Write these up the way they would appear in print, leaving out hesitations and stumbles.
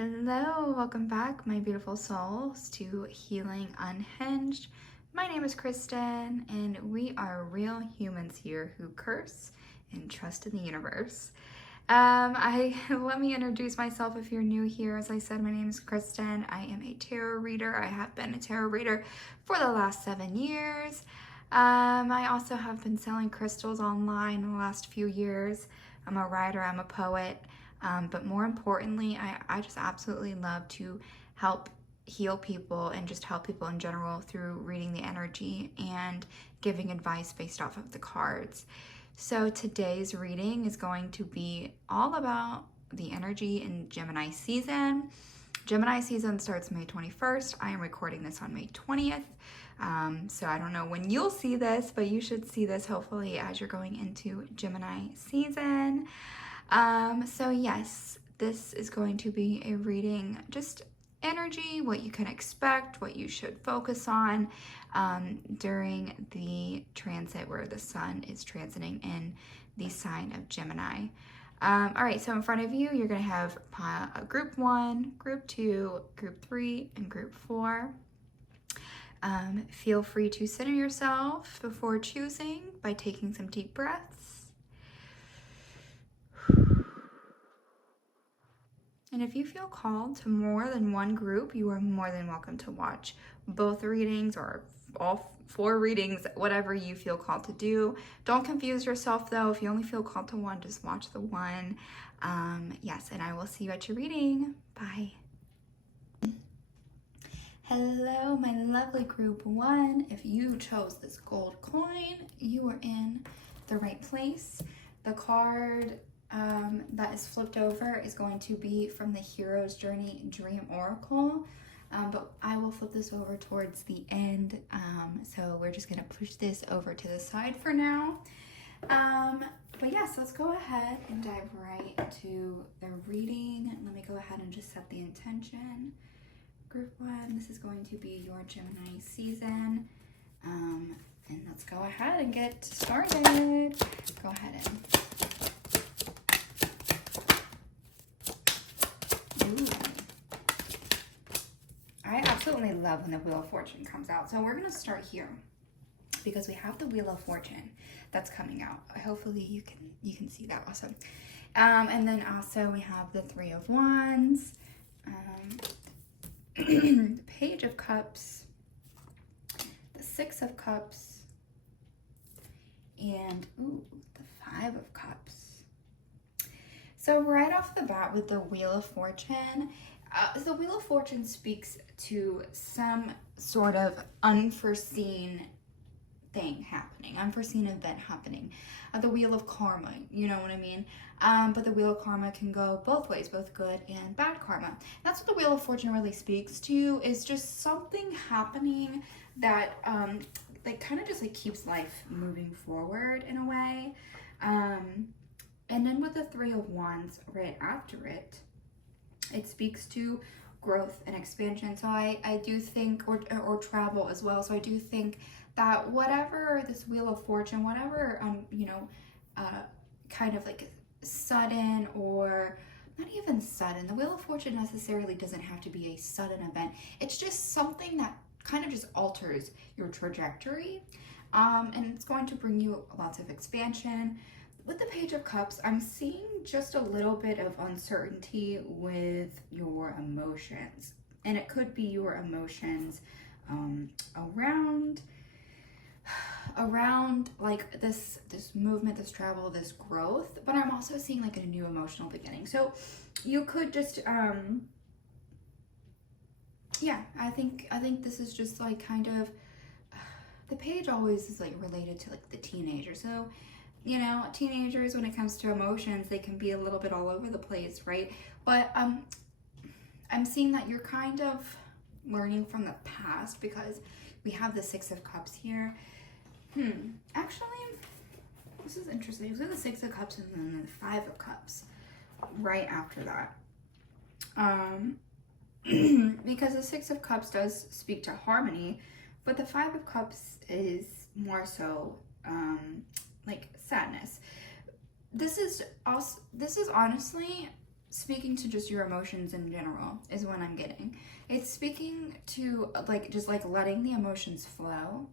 Hello, welcome back, my beautiful souls, to Healing Unhinged. My name is Kristen, and we are real humans here who curse and trust in the universe. Let me introduce myself if you're new here. As I said, my name is Kristen. I am a tarot reader. I have been a tarot reader for the last 7 years. I also have been selling crystals online in the last few years. I'm a writer, I'm a poet. But more importantly, I just absolutely love to help heal people and just help people in general through reading the energy and giving advice based off of the cards. So today's reading is going to be all about the energy in Gemini season. Gemini season starts May 21st. I am recording this on May 20th. So I don't know when you'll see this, but you should see this hopefully as you're going into Gemini season. So yes, this is going to be a reading, just energy, what you can expect, what you should focus on during the transit where the sun is transiting in the sign of Gemini. All right, so in front of you, you're going to have group 1, group 2, group 3, and group 4. Feel free to center yourself before choosing by taking some deep breaths. And if you feel called to more than one group, you are more than welcome to watch both readings or all 4 readings, whatever you feel called to do. Don't confuse yourself though. If you only feel called to one, just watch the one. Yes, and I will see you at your reading. Bye. Hello, my lovely group 1. If you chose this gold coin, you are in the right place. The card that is flipped over is going to be from the Hero's Journey Dream Oracle, but I will flip this over towards the end, so we're just going to push this over to the side for now. But yes, let's go ahead and dive right to the reading. Let me go ahead and just set the intention. Group 1, this is going to be your Gemini season, and let's go ahead and get started. Go ahead and I absolutely love when the Wheel of Fortune comes out. So we're going to start here because we have the Wheel of Fortune that's coming out. Hopefully you can see that. Awesome. And then also we have the 3 of Wands, the Page of Cups, the 6 of Cups, and the 5 of Cups. So right off the bat with the Wheel of Fortune, the Wheel of Fortune speaks to some sort of unforeseen thing happening, unforeseen event happening. The Wheel of Karma, you know what I mean? But the Wheel of Karma can go both ways, both good and bad karma. That's what the Wheel of Fortune really speaks to, is just something happening that kind of just like keeps life moving forward in a way. And then with the 3 of Wands right after it, it speaks to growth and expansion. So I do think, or travel as well. So I do think that whatever this Wheel of Fortune, whatever, kind of like sudden or not even sudden, the Wheel of Fortune necessarily doesn't have to be a sudden event. It's just something that kind of just alters your trajectory. And it's going to bring you lots of expansion. With the Page of Cups, I'm seeing just a little bit of uncertainty with your emotions. And it could be your emotions around like this movement, this travel, this growth. But I'm also seeing like a new emotional beginning. So you could just, yeah, I think this is just like kind of, the page always is like related to like the teenager. So you know, teenagers, when it comes to emotions, they can be a little bit all over the place, right? But I'm seeing that you're kind of learning from the past because we have the 6 of Cups here. Actually, this is interesting. We have the 6 of Cups and then the 5 of Cups right after that. Because the 6 of Cups does speak to harmony, but the 5 of Cups is more so like sadness. This is honestly speaking to just your emotions in general is what I'm getting. It's speaking to like just like letting the emotions flow.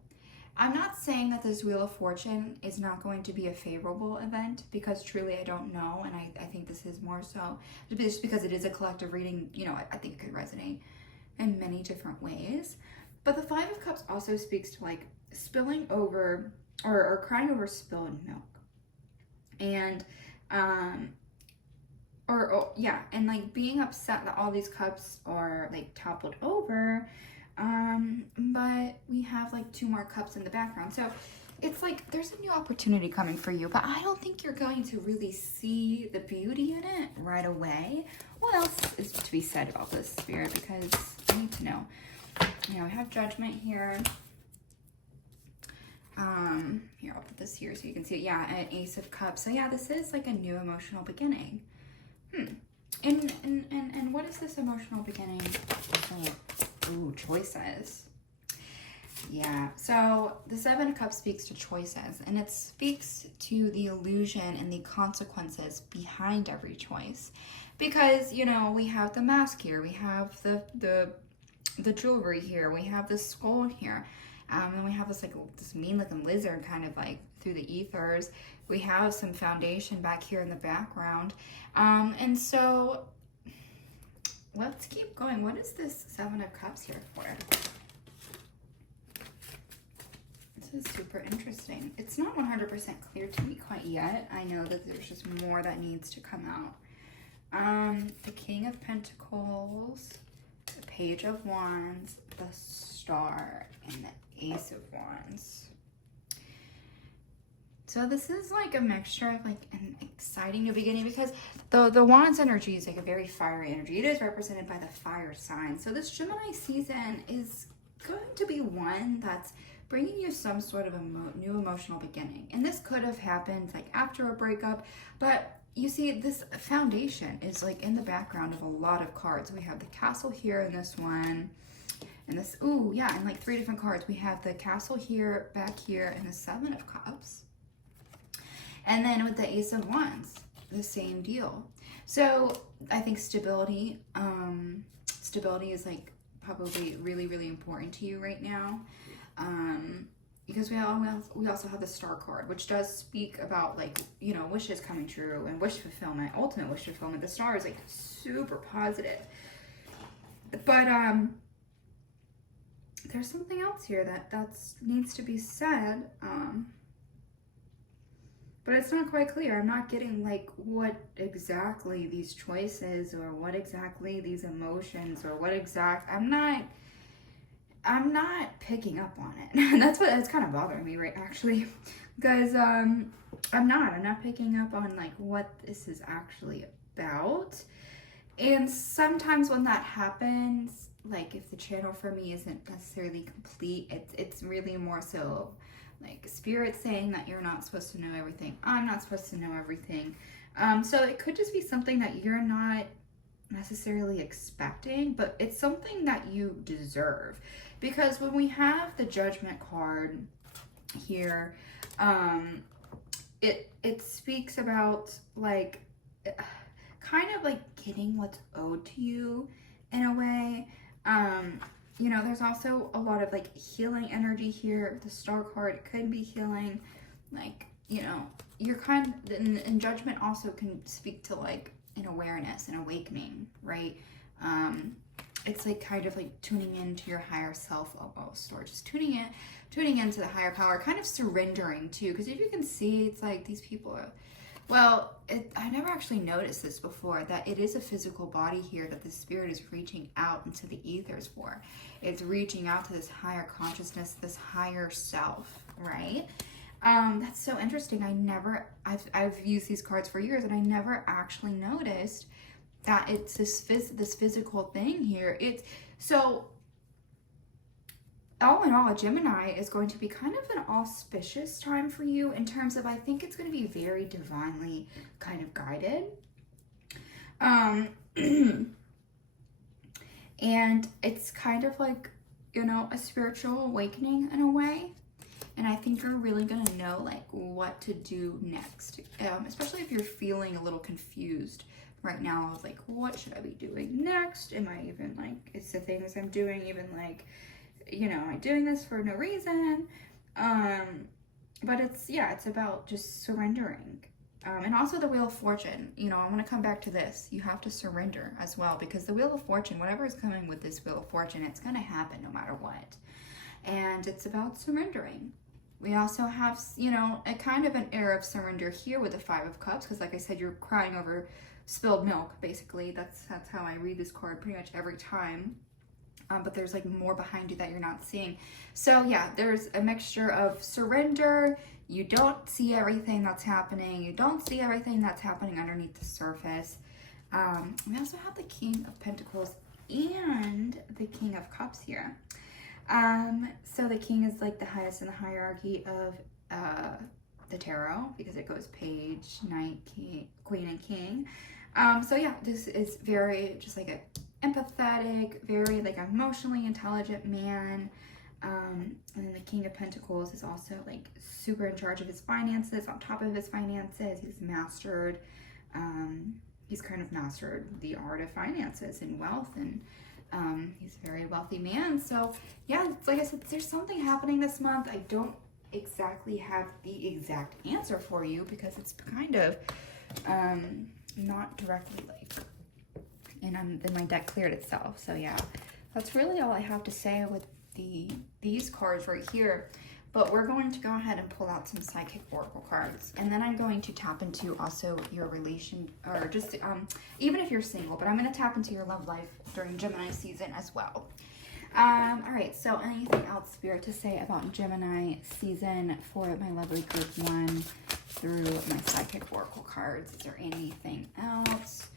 I'm not saying that this Wheel of Fortune is not going to be a favorable event, because truly I don't know, and I think this is more so just because it is a collective reading. You know, I think it could resonate in many different ways. But the Five of Cups also speaks to like spilling over or crying over spilled milk. And and like being upset that all these cups are like toppled over. But we have like 2 more cups in the background. So it's like there's a new opportunity coming for you, but I don't think you're going to really see the beauty in it right away. What else is to be said about this, Spirit? Because I need to know. You know, we have Judgment here. Here, I'll put this here so you can see it. Yeah, an Ace of Cups. So yeah, this is like a new emotional beginning. And what is this emotional beginning? Ooh, choices. Yeah, so the Seven of Cups speaks to choices, and it speaks to the illusion and the consequences behind every choice. Because, you know, we have the mask here, we have the jewelry here, we have the skull here, and we have this like this mean looking lizard kind of like through the ethers. We have some foundation back here in the background. And so let's keep going. What is this Seven of Cups here for? This is super interesting. It's not 100% clear to me quite yet. I know that there's just more that needs to come out. The King of Pentacles, the Page of Wands, the Star, and the Ace of Wands. So this is like a mixture of like an exciting new beginning, because the Wands energy is like a very fiery energy. It is represented by the fire sign. So this Gemini season is going to be one that's bringing you some sort of a new emotional beginning. And this could have happened like after a breakup, but you see this foundation is like in the background of a lot of cards. We have the Castle here in this one, and this, ooh, yeah, and like 3 different cards. We have the Castle here, back here, and the Seven of Cups. And then with the Ace of Wands, the same deal. So I think stability is like probably really, really important to you right now. Because we also have the Star card, which does speak about like, you know, wishes coming true and wish fulfillment, ultimate wish fulfillment. The Star is like super positive. But there's something else here that needs to be said. But it's not quite clear. I'm not getting like what exactly these choices or what exactly these emotions or what exact, I'm not picking up on it. That's kind of bothering me, right, actually, because I'm not picking up on like what this is actually about. And sometimes when that happens, like if the channel for me isn't necessarily complete, it's really more so like Spirit saying that you're not supposed to know everything. I'm not supposed to know everything. So it could just be something that you're not necessarily expecting, but it's something that you deserve. Because when we have the Judgment card here, it speaks about like kind of like getting what's owed to you in a way. You know, there's also a lot of like healing energy here. The Star card, it could be healing, like, you know, you're kind of, and Judgment also can speak to like an awareness, an awakening, right? It's like kind of like tuning into your higher self almost, or just tuning into the higher power, kind of surrendering too. Because if you can see, it's like these people are, well, I never actually noticed this before, that it is a physical body here that the Spirit is reaching out into the ethers for. It's reaching out to this higher consciousness, this higher self, right? That's so interesting. I've used these cards for years, and I never actually noticed that it's this physical thing here. So all in all, Gemini is going to be kind of an auspicious time for you in terms of, I think it's going to be very divinely kind of guided. And it's kind of like, you know, a spiritual awakening in a way. And I think you're really going to know like what to do next, especially if you're feeling a little confused right now of like, what should I be doing next? Am I even like, is the things I'm doing even like, you know, am I doing this for no reason? But it's, yeah, it's about just surrendering. And also the Wheel of Fortune, you know, I want to come back to this. You have to surrender as well, because the Wheel of Fortune, whatever is coming with this Wheel of Fortune, it's going to happen no matter what. And it's about surrendering. We also have, you know, a kind of an air of surrender here with the Five of Cups, because like I said, you're crying over spilled milk, basically. That's how I read this card pretty much every time. But there's like more behind you that you're not seeing. So yeah, there's a mixture of surrender. You don't see everything that's happening. You don't see everything that's happening underneath the surface. We also have the King of Pentacles and the King of Cups here. So the King is like the highest in the hierarchy of the tarot, because it goes Page, Knight, King, Queen, and King. So yeah, this is very just like a empathetic, very like emotionally intelligent man. And then the King of Pentacles is also like super in charge of his finances, on top of his finances. He's kind of mastered the art of finances and wealth, and he's a very wealthy man. So yeah, like I said, there's something happening this month. I don't exactly have the exact answer for you, because it's kind of not directly like, and then my deck cleared itself. So yeah, that's really all I have to say with these cards right here. But we're going to go ahead and pull out some psychic oracle cards, and then I'm going to tap into also your relation, or just even if you're single, but I'm going to tap into your love life during Gemini season as well. All right, so anything else, Spirit, to say about Gemini season for my lovely group 1 through my psychic oracle cards? Is there anything else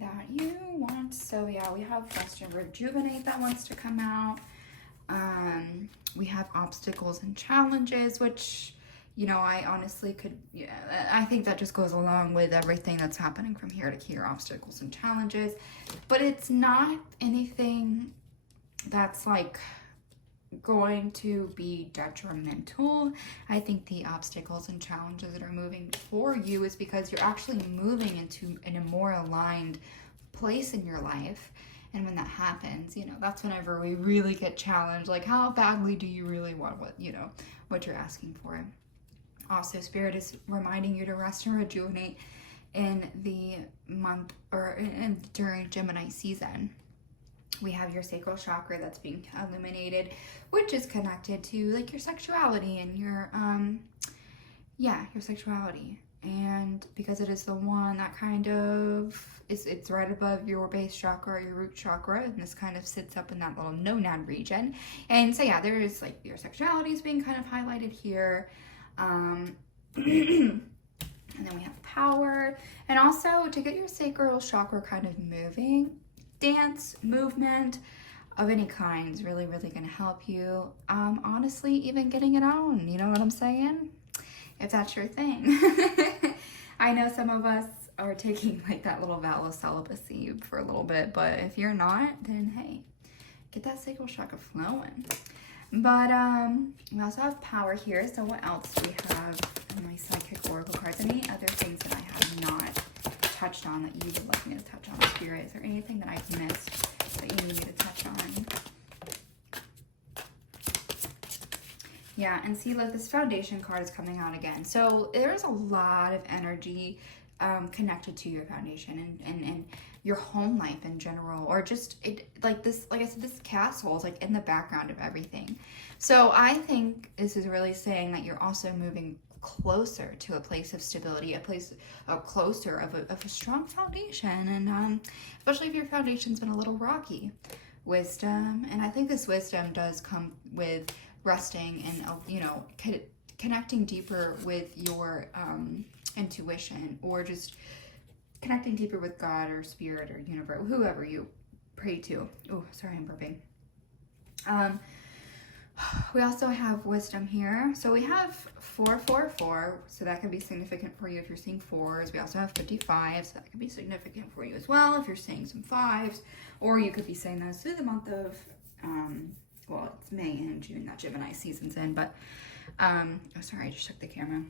that you want? So yeah, we have Rest and Rejuvenate that wants to come out. We have Obstacles and Challenges, which, you know, I honestly could, yeah, I think that just goes along with everything that's happening from here to here, Obstacles and Challenges. But it's not anything that's like going to be detrimental. I think the obstacles and challenges that are moving for you is because you're actually moving into a more aligned place in your life. And when that happens, you know, that's whenever we really get challenged. Like, how badly do you really want what, you know, what you're asking for? Also, Spirit is reminding you to rest and rejuvenate in the month, or during Gemini season. We have your sacral chakra that's being illuminated, which is connected to like your sexuality and your, your sexuality. And because it is the one that kind of it's right above your base chakra, or your root chakra, and this kind of sits up in that little gonad region. And so yeah, there is like your sexuality is being kind of highlighted here. And then we have power, and also to get your sacral chakra kind of moving, dance, movement of any kind is really, really going to help you. Honestly, even getting it on, you know what I'm saying? If that's your thing. I know some of us are taking like that little vow of celibacy for a little bit, but if you're not, then hey, get that sacral chakra flowing. But we also have power here. So what else do we have in my psychic oracle cards? Any other things that I have not touched on that you would like me to touch on, Spirit? Is there anything that I've missed that you need me to touch on? Yeah, and see, like this foundation card is coming out again. So there's a lot of energy connected to your foundation and your home life in general, or just it like this, like I said, this castle is like in the background of everything. So I think this is really saying that you're also moving closer to a place of stability, a place closer of a strong foundation, and especially if your foundation's been a little rocky. Wisdom, and I think this wisdom does come with resting and, you know, connecting deeper with your intuition, or just connecting deeper with God or Spirit or universe, whoever you pray to. Oh, sorry, I'm burping. We also have wisdom here. So we have 444, so that can be significant for you if you're seeing 4s. We also have 55, so that can be significant for you as well if you're seeing some 5s, or you could be saying those through the month of well, it's May and June that Gemini season's in, but oh sorry, I just took the camera.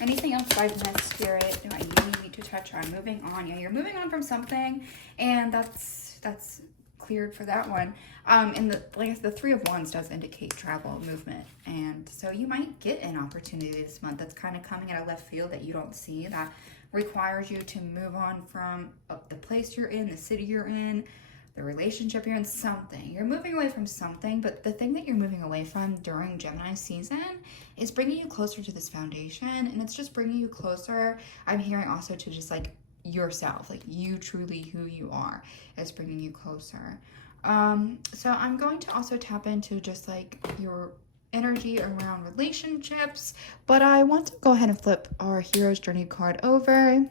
Anything else by the next spirit do I need to touch on? Moving on. Yeah, you're moving on from something, and that's cleared for that one. And the Three of Wands does indicate travel, movement, and so you might get an opportunity this month that's kind of coming out of left field that you don't see, that requires you to move on from the place you're in, the city you're in, the relationship you're in, something. You're moving away from something, but the thing that you're moving away from during Gemini season is bringing you closer to this foundation, and it's just bringing you closer. I'm hearing also to just like yourself, like you truly who you are is bringing you closer. So I'm going to also tap into just like your energy around relationships, but I want to go ahead and flip our Hero's Journey card over.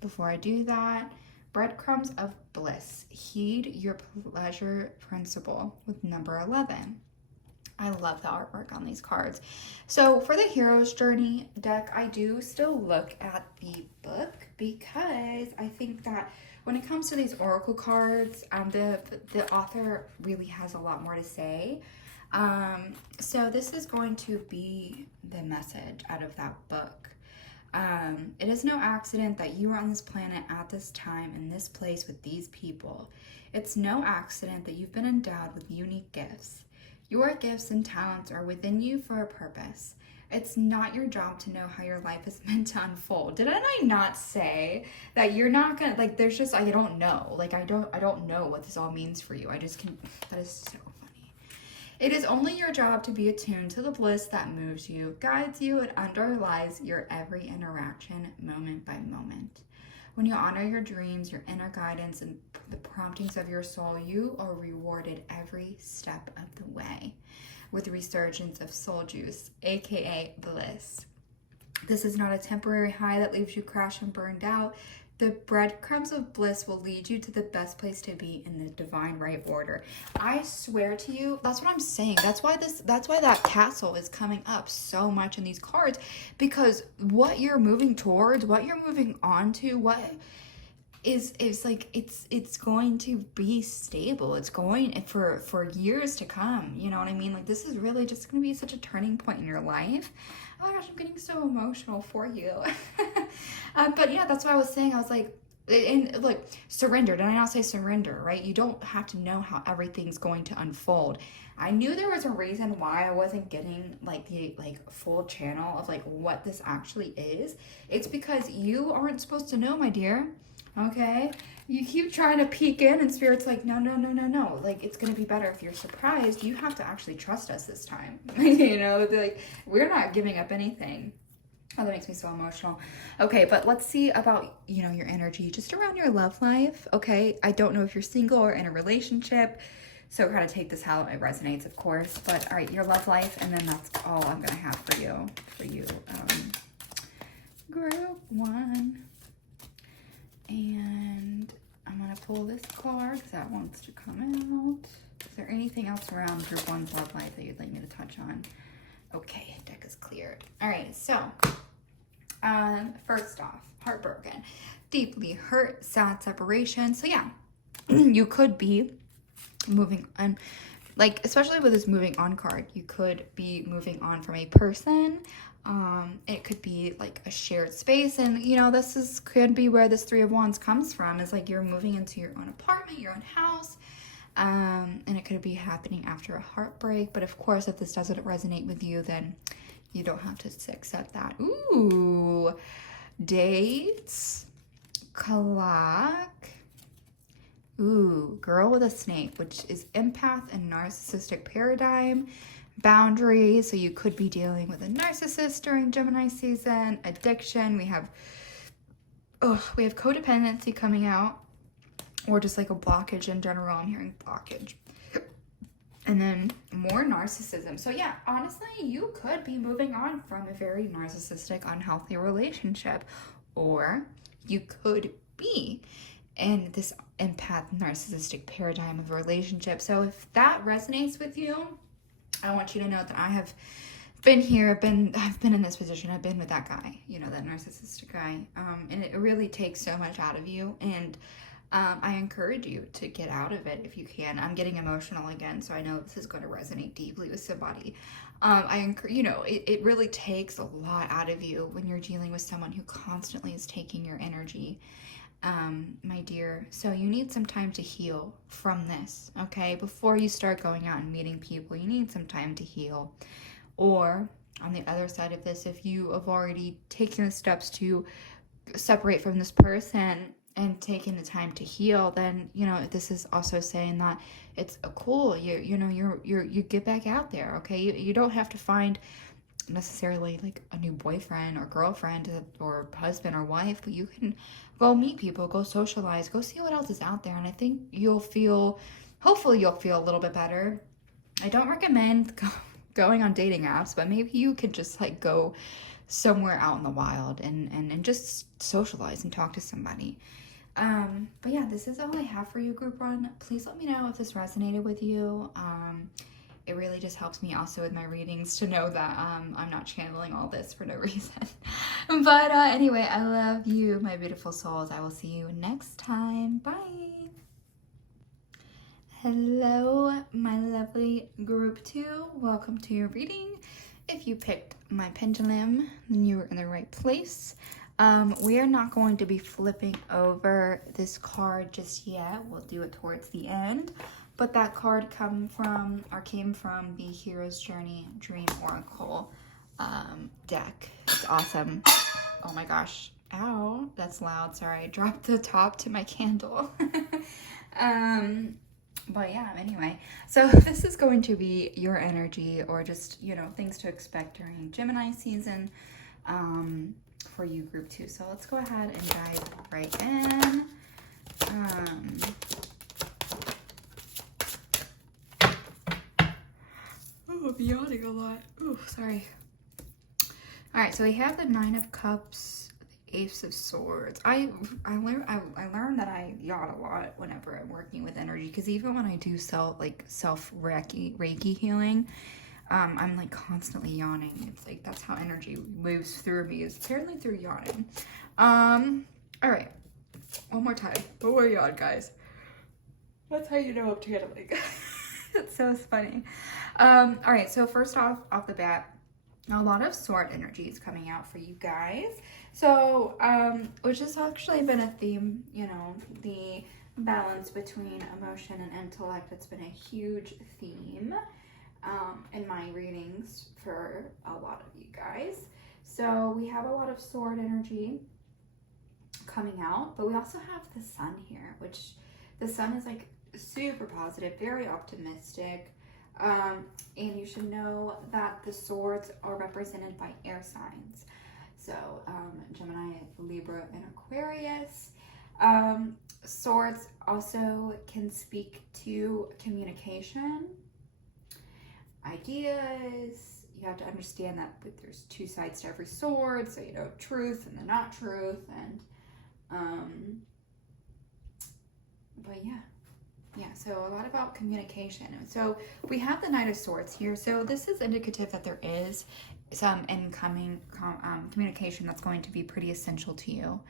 Before I do that, breadcrumbs of bliss. Heed your pleasure principle with number 11. I love the artwork on these cards. So for the Hero's Journey deck, I do still look at the book because I think that when it comes to these oracle cards, the author really has a lot more to say. So this is going to be the message out of that book. It is no accident that you are on this planet at this time in this place with these people. It's no accident that you've been endowed with unique gifts. Your gifts and talents are within you for a purpose. It's not your job to know how your life is meant to unfold. Didn't I not say that you're not gonna, like, there's just, I don't know. Like, I don't know what this all means for you. I just can, that is so funny. It is only your job to be attuned to the bliss that moves you, guides you, and underlies your every interaction moment by moment. When you honor your dreams, your inner guidance, and the promptings of your soul, you are rewarded every step of the way with resurgence of soul juice, aka bliss. This is not a temporary high that leaves you crashed and burned out. The breadcrumbs of bliss will lead you to the best place to be in the divine right order. I swear to you, that's what I'm saying. That's why that castle is coming up so much in these cards, because what you're moving towards, what you're moving on to, what is like, it's going to be stable. It's going for years to come. You know what I mean? Like, this is really just going to be such a turning point in your life. Oh my gosh, I'm getting so emotional for you. But yeah, that's what I was saying. I was like, surrender. Did I not say surrender, right? You don't have to know how everything's going to unfold. I knew there was a reason why I wasn't getting like the full channel of like what this actually is. It's because you aren't supposed to know, my dear. Okay? You keep trying to peek in and Spirit's like, no. Like, it's going to be better if you're surprised. You have to actually trust us this time. You know, like, we're not giving up anything. Oh, that makes me so emotional. Okay, but let's see about, your energy just around your love life, okay? I don't know if you're single or in a relationship, so kind of take this how it resonates, of course. But, all right, your love life, and then that's all I'm going to have for you. Group 1. And I'm going to pull this card because that wants to come out. Is there anything else around Group 1's love life that you'd like me to touch on? Okay, deck is cleared. All right, so first off, heartbroken, deeply hurt, sad separation. So yeah, you could be moving on, like, especially with this moving on card, you could be moving on from a person. It could be like a shared space, and could be where this Three of Wands comes from, is like you're moving into your own apartment, your own house, and it could be happening after a heartbreak. But of course, if this doesn't resonate with you, then you don't have to accept that. Ooh, dates, clock. Ooh, girl with a snake, which is empath and narcissistic paradigm. Boundaries, so you could be dealing with a narcissist during Gemini season. Addiction, we have codependency coming out, or just like a blockage in general. I'm hearing blockage. And then more narcissism. So yeah, honestly, you could be moving on from a very narcissistic, unhealthy relationship, or you could be in this empath narcissistic paradigm of a relationship. So if that resonates with you, I want you to know that I have been here, I've been in this position, I've been with that guy, that narcissistic guy, and it really takes so much out of you, and I encourage you to get out of it if you can. I'm getting emotional again, so I know this is going to resonate deeply with somebody. It really takes a lot out of you when you're dealing with someone who constantly is taking your energy, my dear. So you need some time to heal from this, okay? Before you start going out and meeting people, you need some time to heal. Or on the other side of this, if you have already taken the steps to separate from this person and taking the time to heal, then this is also saying that it's cool. You get back out there, okay? You don't have to find necessarily like a new boyfriend or girlfriend or husband or wife, but you can go meet people, go socialize, go see what else is out there, and I think hopefully you'll feel a little bit better. I don't recommend going on dating apps, but maybe you could just like go somewhere out in the wild and just socialize and talk to somebody. But yeah, this is all I have for you, group one. Please let me know if this resonated with you. It really just helps me also with my readings to know that I'm not channeling all this for no reason. But anyway, I love you, my beautiful souls. I will see you next time. Bye. Hello, my lovely group 2. Welcome to your reading. If you picked my pendulum, then you were in the right place. We are not going to be flipping over this card just yet. We'll do it towards the end. But that card came from the Hero's Journey Dream Oracle deck. It's awesome. Oh my gosh. Ow, that's loud. Sorry, I dropped the top to my candle. But yeah, anyway, so this is going to be your energy, or just, things to expect during Gemini season for you, group 2. So let's go ahead and dive right in. I'm yawning a lot. Ooh, sorry. All right, so we have the 9 of Cups, the Ace of Swords. I learned that I yawn a lot whenever I'm working with energy, because even when I do self Reiki healing, I'm like constantly yawning. It's like that's how energy moves through me, is apparently through yawning. All right, one more time. One more yawn, guys. That's how you know I'm channeling. It's so funny. All right, so first off the bat, a lot of sword energy is coming out for you guys. So, which has actually been a theme, the balance between emotion and intellect. It's been a huge theme in my readings for a lot of you guys. So we have a lot of sword energy coming out, but we also have the sun here, which the sun is like super positive, very optimistic. And you should know that the swords are represented by air signs. So Gemini, Libra, and Aquarius. Swords also can speak to communication, ideas. You have to understand that there's 2 sides to every sword, so truth and the not truth, and but yeah, so a lot about communication. So we have the Knight of Swords here. So this is indicative that there is some incoming communication that's going to be pretty essential to you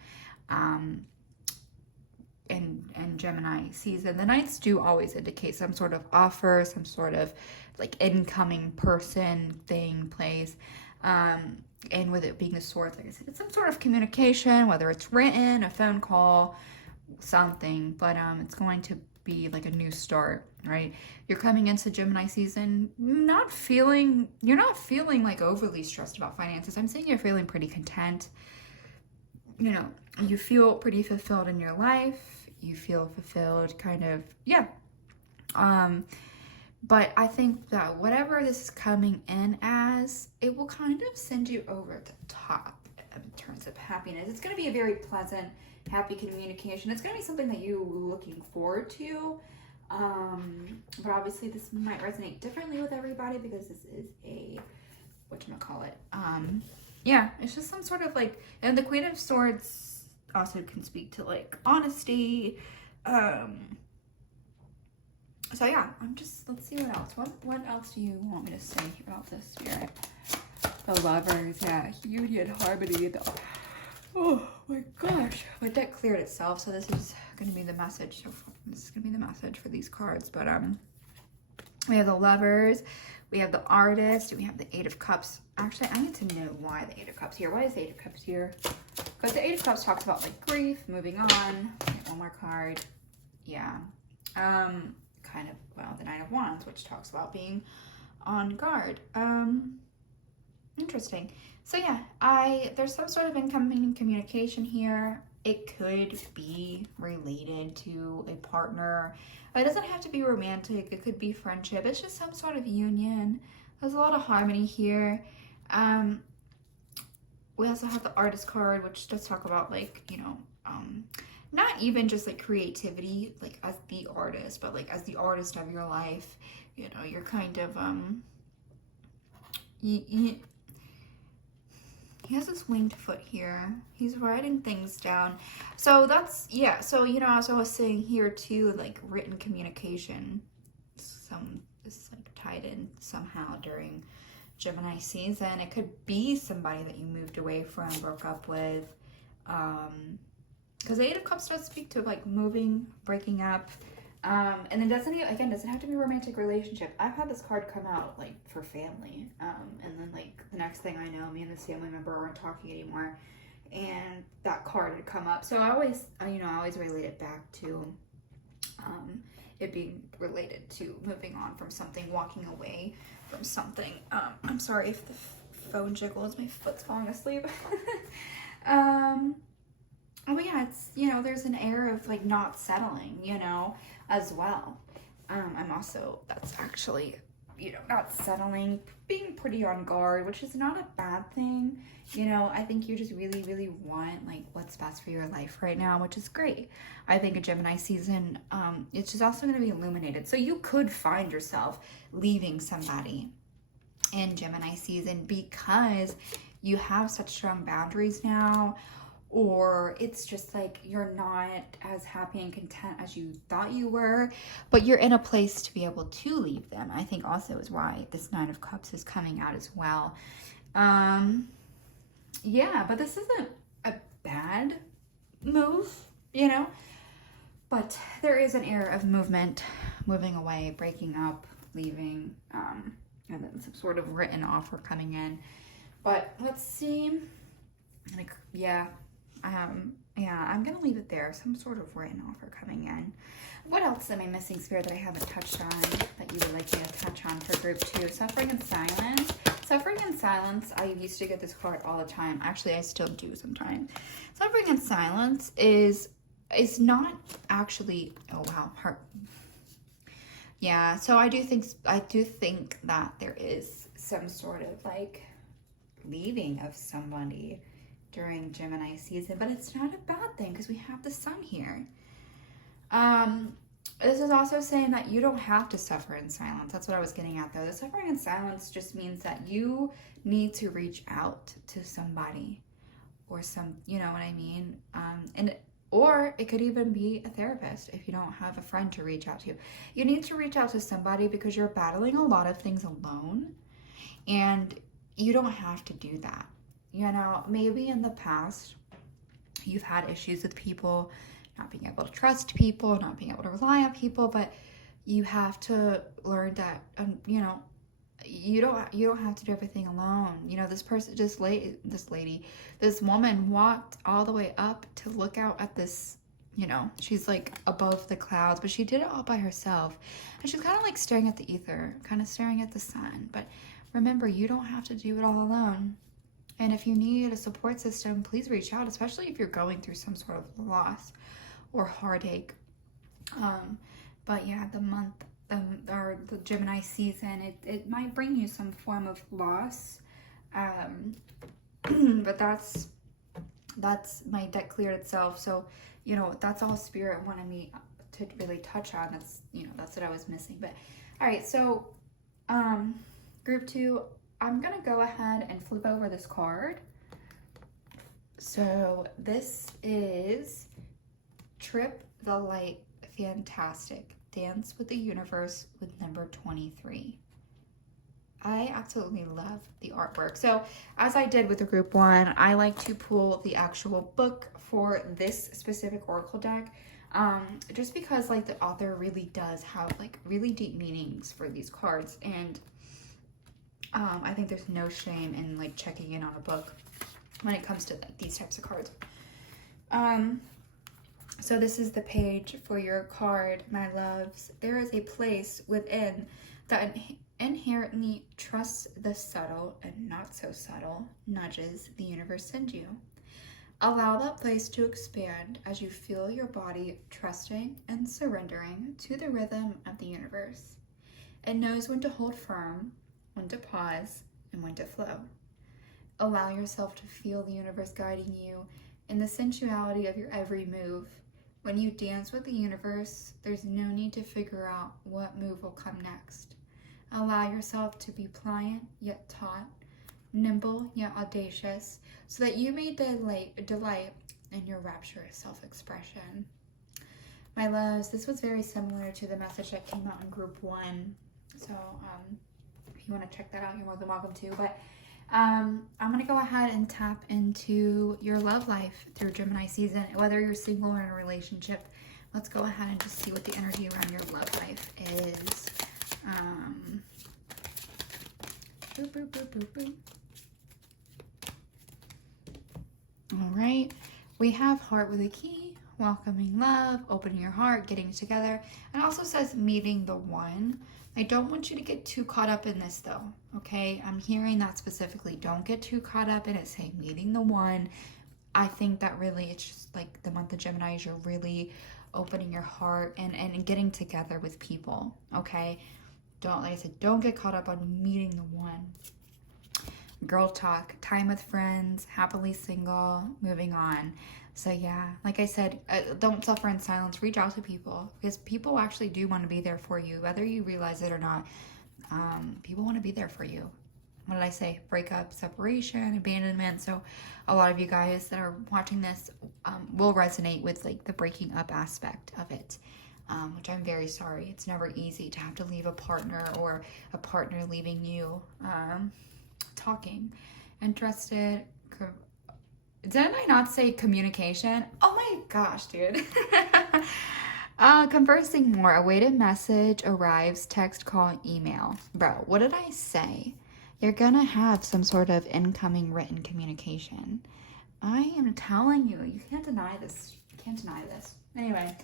in Gemini season. The Knights do always indicate some sort of offer, some sort of like incoming person, thing, place. And with it being the Swords, like I said, it's some sort of communication, whether it's written, a phone call, something, but it's going to be like a new start, right? You're coming into Gemini season you're not feeling like overly stressed about finances. I'm saying you're feeling pretty content. You feel pretty fulfilled in your life. You feel fulfilled kind of, yeah. But I think that whatever this is coming in as, it will kind of send you over the top in terms of happiness. It's going to be a very pleasant, happy communication. It's going to be something that you're looking forward to. But obviously this might resonate differently with everybody, because this is a, whatchamacallit, yeah, it's just some sort of like, and the Queen of Swords also can speak to like honesty. So yeah, let's see what else. What else do you want me to say about this Spirit? The Lovers, yeah, union, harmony. Oh my gosh, my deck cleared itself, so this is going to be the message. So this is going to be the message for these cards. But we have the Lovers, we have the Artist, we have the Eight of Cups. Actually, I need to know why the Eight of Cups here. Why is the Eight of Cups here? Because the Eight of Cups talks about like grief, moving on. Get one more card. Yeah. Kind of, well, the Nine of Wands, which talks about being on guard. Interesting. So yeah, there's some sort of incoming communication here. It could be related to a partner. It doesn't have to be romantic. It could be friendship. It's just some sort of union. There's a lot of harmony here. We also have the Artist card, which does talk about like, you know, not even just like creativity, like as the artist, but like as the artist of your life. You know, you're kind of, he has this winged foot here. He's writing things down. So that's, yeah. So, you know, as I was saying here too, like written communication, is like tied in somehow during Gemini season. It could be somebody that you moved away from, broke up with. Because the Eight of Cups does speak to like moving, breaking up. And it doesn't have to be a romantic relationship. I've had this card come out like for family. And then like the next thing I know, me and this family member aren't talking anymore. And that card had come up. So I always relate it back to it being related to moving on from something, walking away from something. I'm sorry if the phone jiggles, my foot's falling asleep. But yeah, it's, you know, there's an air of like not settling, you know, as well. That's actually, you know, not settling, being pretty on guard, which is not a bad thing. You know, I think you just really, really want like what's best for your life right now, which is great. I think a Gemini season, it's just also going to be illuminated. So you could find yourself leaving somebody in Gemini season because you have such strong boundaries now, or it's just like you're not as happy and content as you thought you were, but you're in a place to be able to leave them. I think also is why this Nine of Cups is coming out as well. Yeah, but this isn't a bad move, you know, but there is an air of movement, moving away, breaking up, leaving, and then some sort of written offer coming in. But let's see, like, yeah, I'm gonna leave it there. Some sort of written offer coming in. What else am I missing, Spirit, that I haven't touched on that you would like me to touch on for group 2? Suffering and silence. Suffering and silence, I used to get this card all the time. Actually, I still do sometimes. Suffering and silence is not actually, oh wow, heart. Yeah, so I do think that there is some sort of like leaving of somebody during Gemini season, but it's not a bad thing because we have the sun here. This is also saying that you don't have to suffer in silence. That's what I was getting at though. The suffering in silence just means that you need to reach out to somebody or you know what I mean? Or it could even be a therapist if you don't have a friend to reach out to. You need to reach out to somebody because you're battling a lot of things alone, and you don't have to do that. You know, maybe in the past you've had issues with people, not being able to trust people, not being able to rely on people, but you have to learn that, you know, you don't have to do everything alone. You know, this woman walked all the way up to look out at this, you know, she's like above the clouds, but she did it all by herself. And she's kind of like staring at the ether, kind of staring at the sun. But remember, you don't have to do it all alone. And if you need a support system, please reach out, especially if you're going through some sort of loss or heartache. But yeah, the month or the Gemini season, it might bring you some form of loss. But that's my deck cleared itself. So, you know, that's all Spirit wanted me to really touch on. That's, you know, that's what I was missing. But all right, so group 2, I'm gonna go ahead and flip over this card. So this is Trip the Light Fantastic. Dance with the Universe with number 23. I absolutely love the artwork. So as I did with the group 1, I like to pull the actual book for this specific oracle deck. Just because like the author really does have like really deep meanings for these cards, and I think there's no shame in like checking in on a book when it comes to like, these types of cards. So this is the page for your card, my loves. There is a place within that inherently trusts the subtle and not so subtle nudges the universe sends you. Allow that place to expand as you feel your body trusting and surrendering to the rhythm of the universe. It knows when to hold firm, when to pause, and when to flow. Allow yourself to feel the universe guiding you in the sensuality of your every move. When you dance with the universe, there's no need to figure out what move will come next. Allow yourself to be pliant yet taut, nimble yet audacious, so that you may delight in your rapturous self-expression. My loves, this was very similar to the message that came out in group 1. So if you want to check that out, you're more than welcome to. But I'm going to go ahead and tap into your love life through Gemini season, whether you're single or in a relationship. Let's go ahead and just see what the energy around your love life is. Boop, boop, boop, boop, boop. All right, we have heart with a key, welcoming love, opening your heart, getting together. It also says meeting the one. I don't want you to get too caught up in this though, okay? I'm hearing that specifically. Don't get too caught up in it saying meeting the one. I think that really, it's just like the month of Gemini, you're really opening your heart and getting together with people, okay? Don't, like I said, don't get caught up on meeting the one. Girl talk, time with friends, happily single, moving on. So yeah, like I said, don't suffer in silence. Reach out to people, because people actually do want to be there for you, whether you realize it or not. People want to be there for you. What did I say? Breakup, separation, abandonment. So a lot of you guys that are watching this will resonate with like the breaking up aspect of it, which I'm very sorry. It's never easy to have to leave a partner or a partner leaving you. Talking, interested. Didn't I not say communication? Oh my gosh, dude. Conversing more. Awaited message arrives, text, call, email. Bro, what did I say? You're gonna have some sort of incoming written communication. I am telling you, you can't deny this. You can't deny this. Anyway,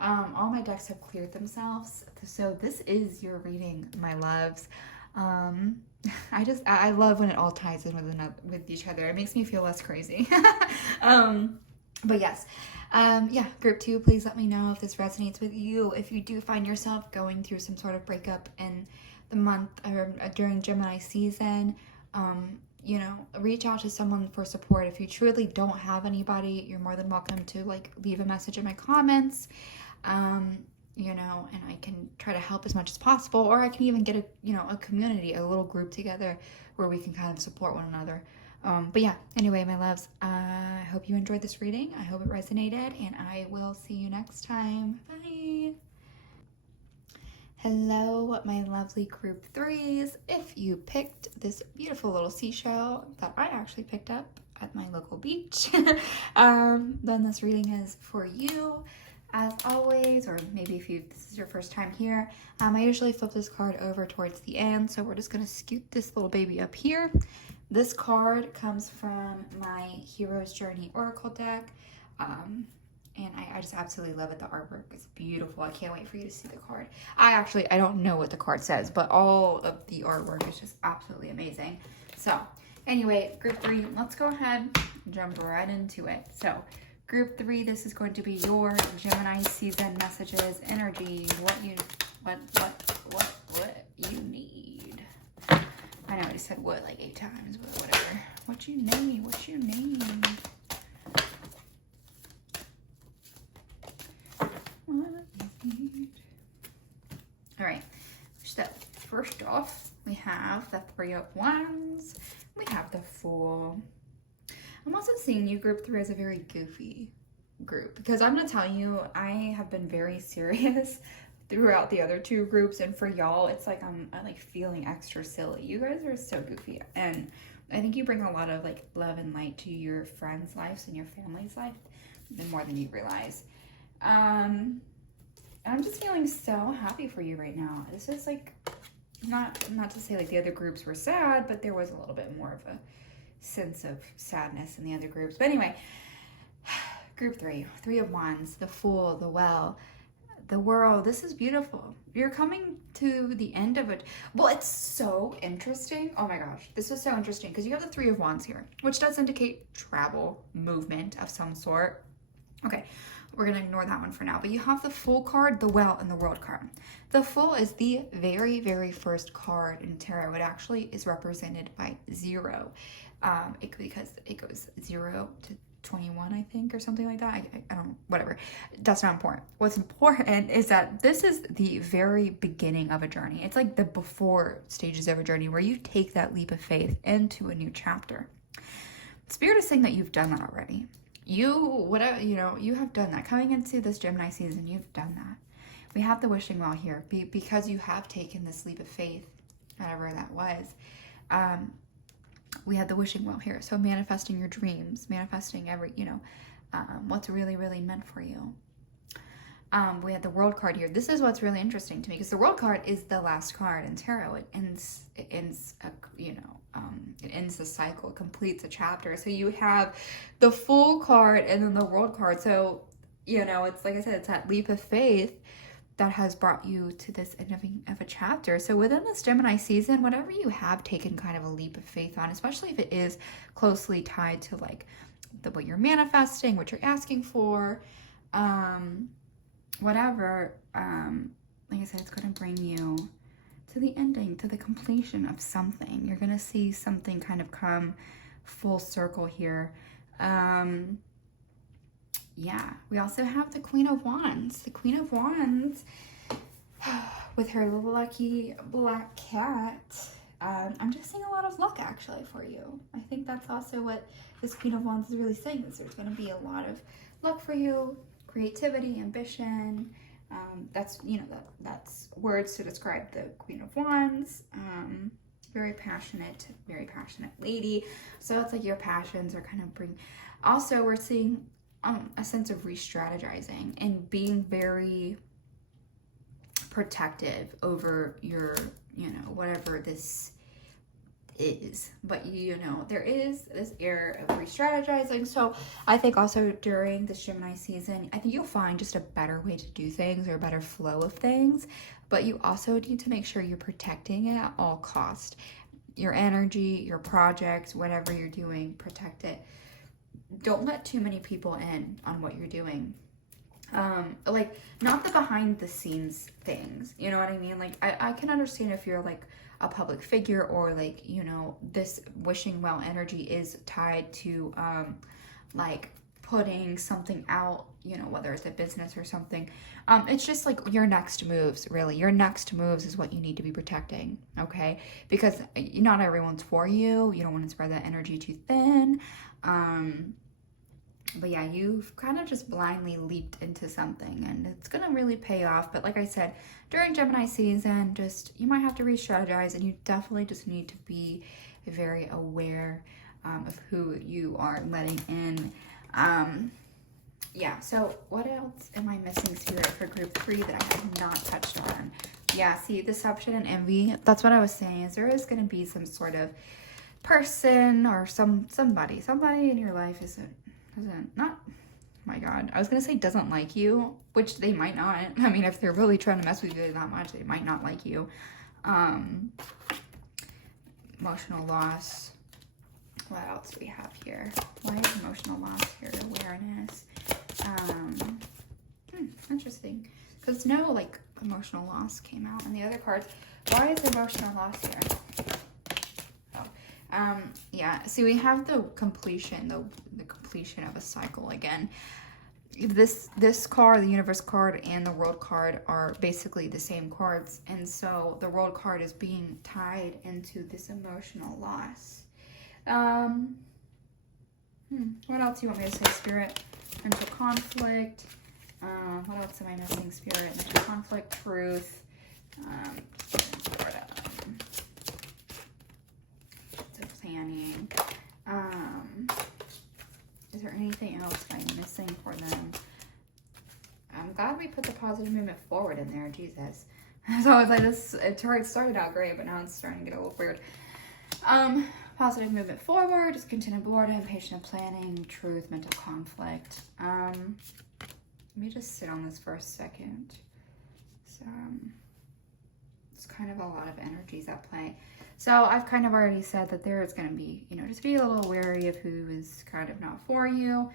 all my decks have cleared themselves. So this is your reading, my loves. I love when it all ties in with each other. It makes me feel less crazy. But yes, yeah, group 2, please let me know if this resonates with you. If you do find yourself going through some sort of breakup in the month or during Gemini season, you know, reach out to someone for support. If you truly don't have anybody, you're more than welcome to like leave a message in my comments. You know, and I can try to help as much as possible, or I can even get a community, a little group together where we can kind of support one another. But yeah, anyway, my loves, I hope you enjoyed this reading. I hope it resonated, and I will see you next time. Bye. Hello, my lovely group 3s. If you picked this beautiful little seashell that I actually picked up at my local beach, then this reading is for you. As always, or maybe if this is your first time here, I usually flip this card over towards the end, so we're just going to scoot this little baby up here. This card comes from my Hero's Journey Oracle deck, and I just absolutely love it. The artwork is beautiful. I can't wait for you to see the card. I don't know what the card says, but all of the artwork is just absolutely amazing. So anyway, group 3, let's go ahead and jump right into it. So group 3, this is going to be your Gemini season messages, energy, what you need. I know I said what like 8 times, but whatever. What you need. All right, so first off, we have the 3 of Wands. We have the Fool. I'm also seeing you group 3 as a very goofy group, because I'm gonna tell you, I have been very serious throughout the other 2 groups, and for y'all, it's like I'm like feeling extra silly. You guys are so goofy, and I think you bring a lot of like love and light to your friends' lives and your family's life, more than you realize. I'm just feeling so happy for you right now. This is like, not to say like the other groups were sad, but there was a little bit more of a sense of sadness in the other groups. But anyway, group 3 of Wands, the Fool, the Well, the World. This is beautiful. You're coming to the end of it. Well, it's so interesting. Oh my gosh, this is so interesting because you have the 3 of Wands here, which does indicate travel, movement of some sort. Okay, we're going to ignore that one for now. But you have the Fool card, the Well, and the World card. The Fool is the very, very first card in tarot. It actually is represented by 0. Because it goes 0 to 21, I think, or something like that. I don't, whatever. That's not important. What's important is that this is the very beginning of a journey. It's like the before stages of a journey where you take that leap of faith into a new chapter. Spirit is saying that you've done that already. You have done that. Coming into this Gemini season, you've done that. We have the wishing well here because you have taken this leap of faith, whatever that was. We had the wishing well here. So manifesting your dreams, manifesting what's really, really meant for you. We had the World card here. This is what's really interesting to me because the World card is the last card in tarot. It ends the cycle, it completes a chapter. So you have the Fool card and then the World card. So, it's like I said, it's that leap of faith that has brought you to this end of a chapter. So within this Gemini season, whatever you have taken kind of a leap of faith on, especially if it is closely tied to like what you're manifesting, what you're asking for, whatever, like I said, it's going to bring you to the ending, to the completion of something. You're going to see something kind of come full circle here. Yeah, we also have the Queen of Wands. The Queen of Wands with her lucky black cat. I'm just seeing a lot of luck actually for you. I think that's also what this Queen of Wands is really saying, is there's going to be a lot of luck for you, creativity, ambition. That's words to describe the Queen of Wands. Very passionate lady. So it's like your passions are kind of also we're seeing a sense of re-strategizing and being very protective over your, whatever this is. But, there is this air of re-strategizing. So I think also during this Gemini season, I think you'll find just a better way to do things or a better flow of things. But you also need to make sure you're protecting it at all cost. Your energy, your project, whatever you're doing, protect it. Don't let too many people in on what you're doing. Like, not the behind the scenes things, you know what I mean? Like, I can understand if you're like a public figure or like, this wishing well energy is tied to like putting something out, whether it's a business or something. It's just like your next moves, really. Your next moves is what you need to be protecting, okay? Because not everyone's for you. You don't want to spread that energy too thin. But yeah, you've kind of just blindly leaped into something and it's going to really pay off. But like I said, during Gemini season, you might have to re-strategize and you definitely just need to be very aware of who you are letting in. Yeah, so what else am I missing, Spirit, for group 3 that I have not touched on? Yeah, see, deception and envy. That's what I was saying, is there is going to be some sort of person or somebody in your life my God, I was gonna say doesn't like you, which they might not. I mean, if they're really trying to mess with you that much, they might not like you. Emotional loss. What else do we have here? Why is emotional loss here? Awareness. Interesting, because no like emotional loss came out in the other cards. Why is emotional loss here? Yeah, see, we have the completion, the completion of a cycle again. This card, the Universe card and the World card, are basically the same cards, and so the World card is being tied into this emotional loss. What else do you want me to say, Spirit? Mental conflict. What else am I missing, Spirit? Mental conflict, truth. Planning. Is there anything else I'm missing for them? glad we put the positive movement forward in there. Jesus. So it's like this, it started out great, but now it's starting to get a little weird. Positive movement forward, discontented boredom, impatient planning, truth, mental conflict. Let me just sit on this for a second. So, it's kind of a lot of energies at play. So I've kind of already said that there is going to be, you know, just be a little wary of who is kind of not for you.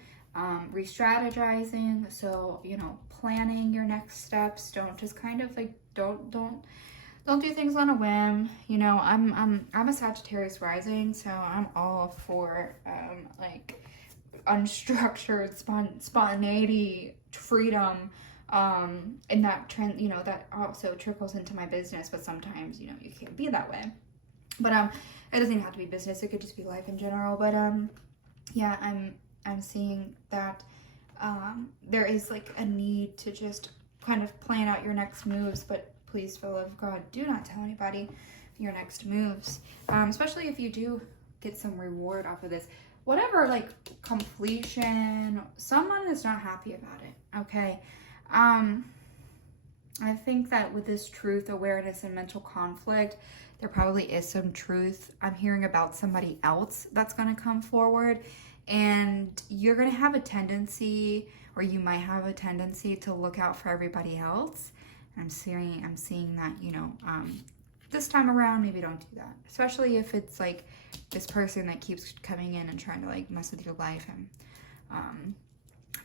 Re-strategizing. So, you know, planning your next steps. Don't just kind of like, don't do things on a whim. You know, I'm a Sagittarius rising, so I'm all for like unstructured spontaneity, freedom, and that trend, you know, that also trickles into my business, but sometimes, you know, you can't be that way. But it doesn't even have to be business, it could just be life in general. But yeah, I'm seeing that there is like a need to just kind of plan out your next moves, but please, for the love of God, do not tell anybody your next moves, especially if you do get some reward off of this. Whatever, like completion, someone is not happy about it, okay? I think that with this truth, awareness, and mental conflict, there probably is some truth. I'm hearing about somebody else that's going to come forward, and you're going to have a tendency, or you might have a tendency to look out for everybody else. I'm seeing that, you know, this time around, maybe don't do that. Especially if it's like this person that keeps coming in and trying to like mess with your life. And,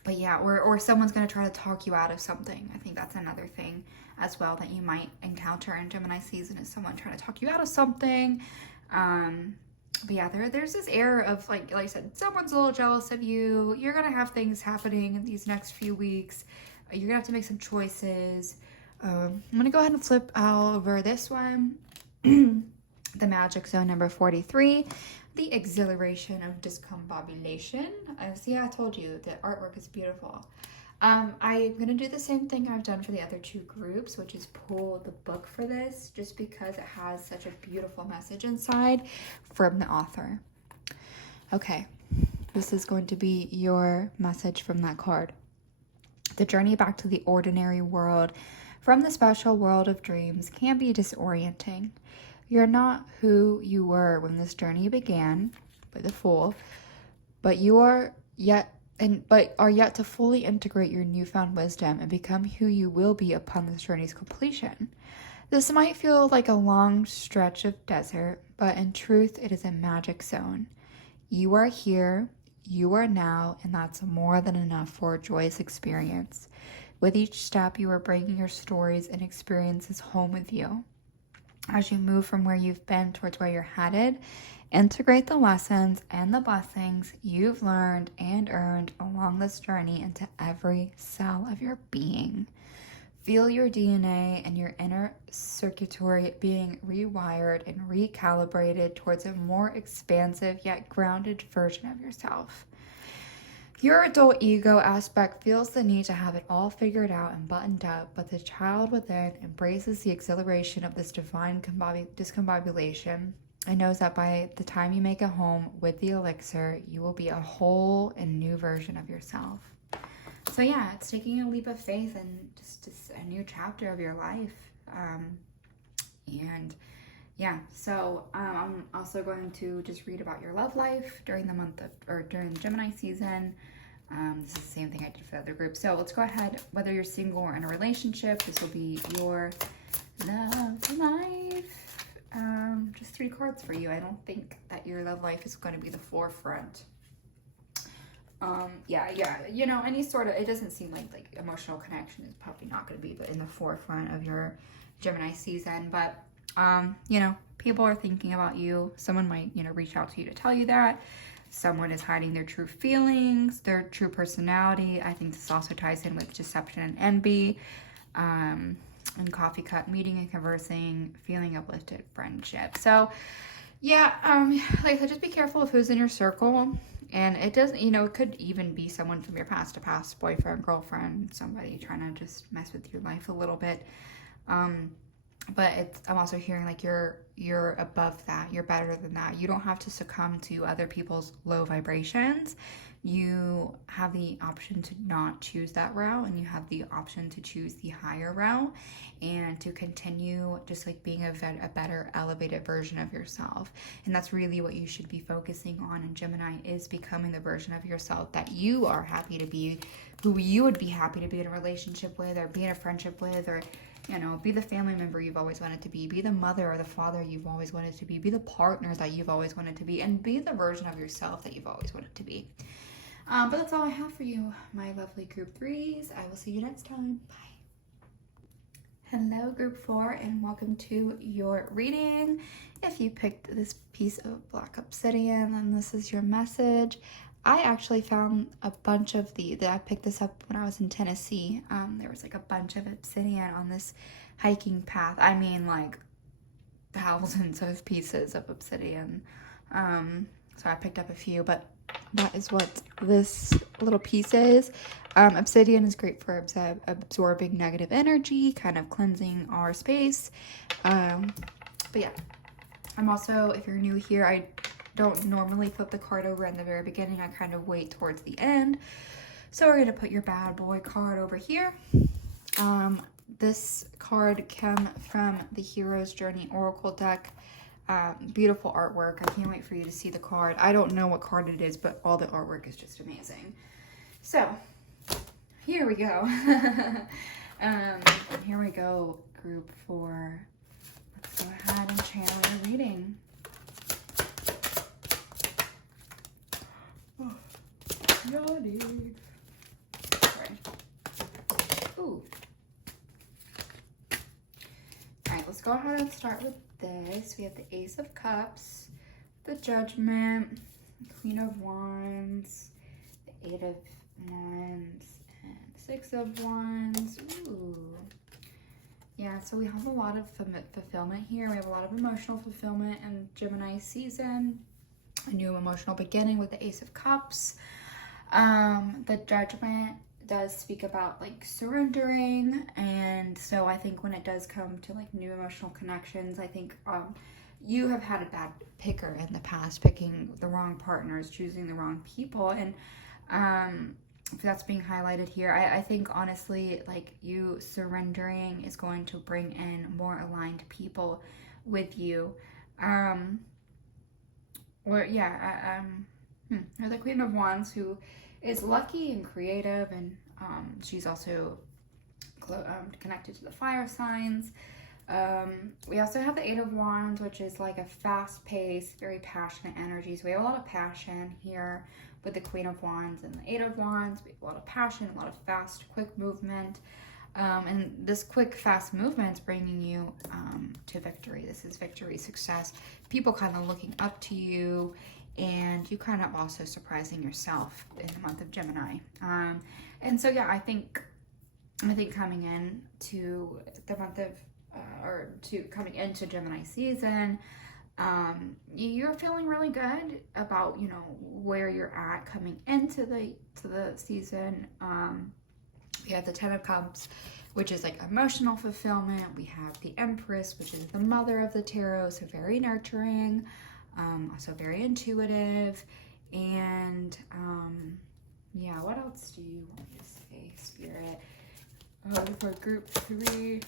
but yeah, or someone's going to try to talk you out of something. I think that's another thing as well that you might encounter in Gemini season, is someone trying to talk you out of something. But yeah, there's this air of like I said, someone's a little jealous of you. You're going to have things happening in these next few weeks. You're going to have to make some choices. I'm going to go ahead and flip over this one. The magic zone number 43, the exhilaration of discombobulation. See, I told you the artwork is beautiful. I'm going to do the same thing I've done for the other two groups, which is pull the book for this, just because it has such a beautiful message inside from the author. Okay, this is going to be your message from that card. The journey back to the ordinary world from the special world of dreams can be disorienting. You're not who you were when this journey began, by the Fool, but are yet to fully integrate your newfound wisdom and become who you will be upon this journey's completion. This might feel like a long stretch of desert, but in truth, it is a magic zone. You are here, you are now, and that's more than enough for a joyous experience. With each step, you are bringing your stories and experiences home with you. As you move from where you've been towards where you're headed, integrate the lessons and the blessings you've learned and earned along this journey into every cell of your being. Feel your DNA and your inner circuitry being rewired and recalibrated towards a more expansive yet grounded version of yourself. Your adult ego aspect feels the need to have it all figured out and buttoned up, but the child within embraces the exhilaration of this divine discombobulation and knows that by the time you make it home with the elixir, you will be a whole and new version of yourself. So yeah, it's taking a leap of faith and just a new chapter of your life. And yeah, so I'm also going to just read about your love life during during the Gemini season. This is the same thing I did for the other group. So let's go ahead, whether you're single or in a relationship, this will be your love life. Just 3 cards for you. I don't think that your love life is going to be the forefront. Yeah, you know, any sort of, it doesn't seem like emotional connection is probably not going to be in the forefront of your Gemini season, but you know, people are thinking about you. Someone might, you know, reach out to you to tell you that. Someone is hiding their true feelings, their true personality. I think this also ties in with deception and envy, and coffee cup, meeting and conversing, feeling uplifted, friendship. So yeah, like I said, just be careful of who's in your circle. And it doesn't, you know, it could even be someone from your past, boyfriend, girlfriend, somebody trying to just mess with your life a little bit. but I'm also hearing like you're above that, you're better than that. You don't have to succumb to other people's low vibrations. You have the option to not choose that route, and you have the option to choose the higher route and to continue just like being a better elevated version of yourself. And that's really what you should be focusing on in Gemini, is becoming the version of yourself that you are happy to be, who you would be happy to be in a relationship with, or be in a friendship with, or be the family member you've always wanted to be the mother or the father you've always wanted to be the partner that you've always wanted to be, and be the version of yourself that you've always wanted to be. But that's all I have for you, my lovely group 3s. I will see you next time. Bye. Hello, group 4, and welcome to your reading. If you picked this piece of black obsidian, then this is your message. I actually found a bunch of I picked this up when I was in Tennessee. There was like a bunch of obsidian on this hiking path. I mean, like thousands of pieces of obsidian. So I picked up a few, but that is what this little piece is. Obsidian is great for absorbing negative energy, kind of cleansing our space. But yeah, I'm also, if you're new here, I don't normally flip the card over in the very beginning. I kind of wait towards the end. So we're going to put your bad boy card over here. This card came from the Hero's Journey Oracle deck. Beautiful artwork. I can't wait for you to see the card. I don't know what card it is, but all the artwork is just amazing. So here we go. Here we go, group 4. Let's go ahead and channel your reading. Naughty. Sorry. Ooh. Alright, let's go ahead and start with this. We have the Ace of Cups, the Judgment, Queen of Wands, the 8 of Wands, and 6 of Wands. Ooh. Yeah, so we have a lot of fulfillment here. We have a lot of emotional fulfillment in Gemini season. A new emotional beginning with the Ace of Cups. The Judgment does speak about like surrendering, and so I think when it does come to like new emotional connections, I think you have had a bad picker in the past, picking the wrong partners, choosing the wrong people, and if that's being highlighted here, I think honestly, like, you surrendering is going to bring in more aligned people with you. Or the Queen of Wands, who is lucky and creative, and she's also connected to the fire signs. We also have the 8 of Wands, which is like a fast-paced, very passionate energy. So we have a lot of passion here with the Queen of Wands and the 8 of Wands. We have a lot of passion, a lot of fast, quick movement. And this quick, fast movement is bringing you to victory. This is victory, success, people kind of looking up to you, and you kind of also surprising yourself in the month of Gemini. And so, yeah, I think coming in to the month of, coming into Gemini season, you're feeling really good about, where you're at coming into the season. We have the 10 of Cups, which is like emotional fulfillment. We have the Empress, which is the mother of the tarot, so very nurturing, also very intuitive. And yeah, what else do you want me to say, Spirit? For group 3.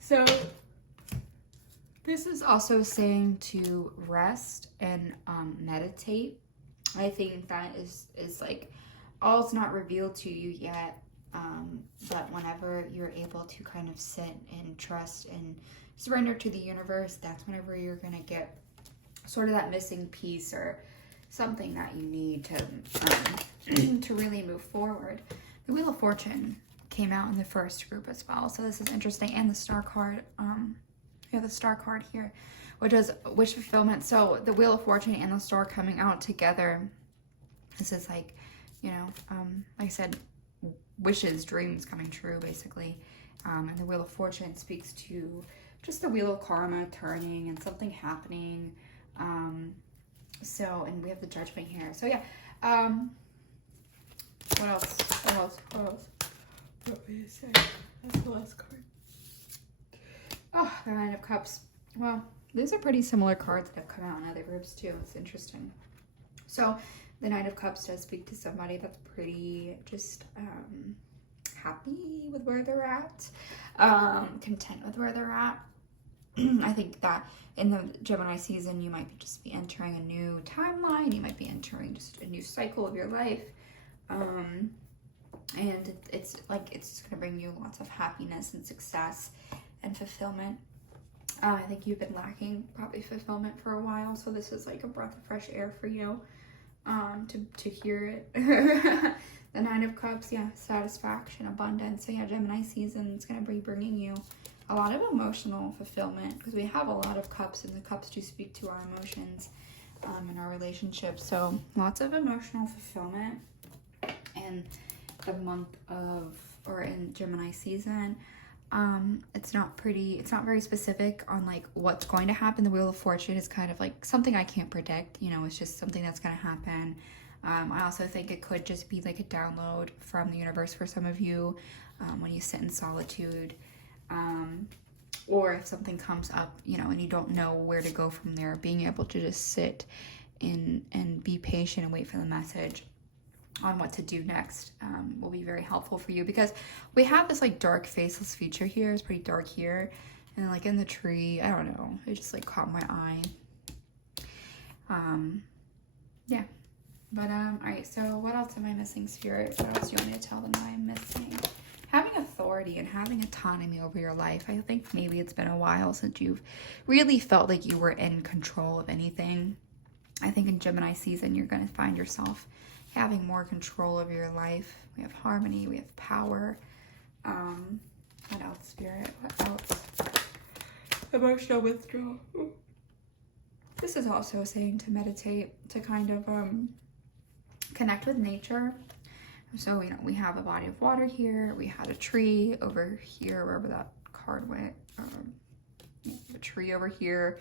So this is also saying to rest and meditate. I think that is like, all's not revealed to you yet. But whenever you're able to kind of sit and trust and surrender to the universe, that's whenever you're going to get sort of that missing piece or something that you need to really move forward. The Wheel of Fortune came out in the first group as well, so this is interesting. And the Star card, we have the Star card here, which is wish fulfillment. So the Wheel of Fortune and the Star coming out together, this is like, like I said, wishes, dreams coming true, basically. And the Wheel of Fortune speaks to just the wheel of karma turning and something happening. And we have the Judgment here. So yeah, what else? What me to say? That's the last card. Oh, The Nine of Cups. Well, these are pretty similar cards that have come out in other groups too. It's interesting. So the Nine of Cups does speak to somebody that's pretty just happy with where they're at, content with where they're at. I think that in the Gemini season, you might just be entering a new timeline. You might be entering just a new cycle of your life. And it's like, it's going to bring you lots of happiness and success and fulfillment. I think you've been lacking probably fulfillment for a while. So this is like a breath of fresh air for you, to hear it. The Nine of Cups, yeah, satisfaction, abundance. So yeah, Gemini season is going to be bringing you a lot of emotional fulfillment, because we have a lot of cups, and the cups do speak to our emotions in our relationships. So lots of emotional fulfillment in the month of, or in Gemini season. It's not very specific on like what's going to happen. The Wheel of Fortune is kind of like something I can't predict, you know, it's just something that's going to happen. I also think it could just be like a download from the universe for some of you, when you sit in solitude. Or if something comes up, you know, and you don't know where to go from there, being able to just sit in and be patient and wait for the message on what to do next will be very helpful for you, because we have this like dark faceless feature here. It's pretty dark here, and like in the tree, I don't know, it just like caught my eye. Yeah, but all right, so what else am I missing, Spirit? What else do you want me to tell them that I'm missing? Having authority and having autonomy over your life. I think maybe it's been a while since you've really felt like you were in control of anything. I think in Gemini season, you're going to find yourself having more control over your life. We have harmony, we have power. What else, Spirit? What else? Emotional withdrawal. This is also saying to meditate, to kind of connect with nature. So, you know, we have a body of water here. We had a tree over here, wherever that card went. A tree over here.